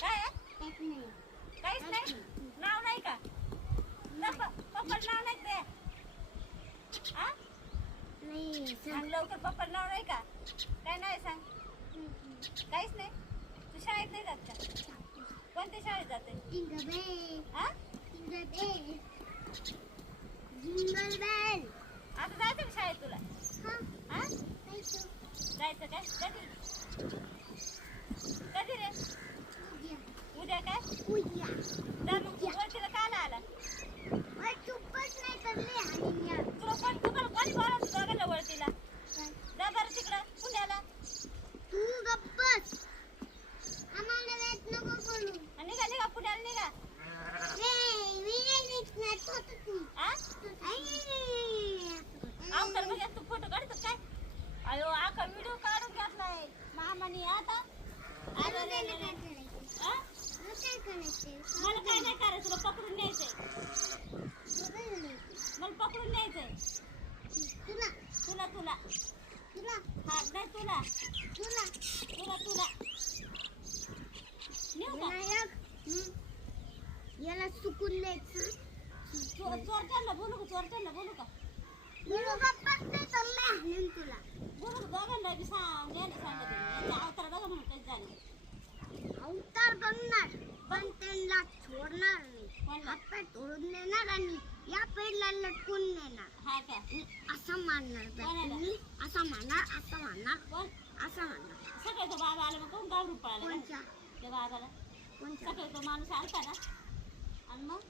काय आहे? काहीच नाही. नाव नाही का? पप्पा नाव नाही ते. हा? सांग लवकर, पप्पा नाव नाही का? काय नाही सांग. काहीच नाही. तू शाळेत नाही जात का? कोणत्या शाळेत जाते? हा? आता जायचं का शाळेत तुला? हा? जायचं काय? कधी रे? उद्या काय? जा मग वरतीला काला आला? तुला तुम्हाला कोणी बोलावलं दोघांना वरतीला? जा बरं तिकडं पुण्याला. निघा पुण्याला निघा. अवतार बघ तू फोटो काढतो काय? अयो आका व्हिडिओ काढून घेतलाय मामानी. आता मला काय नाही करायचं. तुला पकडून न्यायचंय. मला पकडून न्यायचंय. तुला हा नाही तुला नेऊ का? याला सुकून द्यायचं. चोरट्यांना बोलू का? तुला बोलू का दोघांना बी सांग. यायला सांगितलं अवतार बघा म्हणून काही झालं. अवतार बघणार पण त्यांना सोडणार नाही. हातपाय तोडून देणार आणि या पेडला लटकून नेणार. हा का? असं मानणार. कोण? सकाळी तो बाबा आला मग कोण गावरून पळाला? त्या बाबाला सकाळी तो माणूस आलता ना आणि मग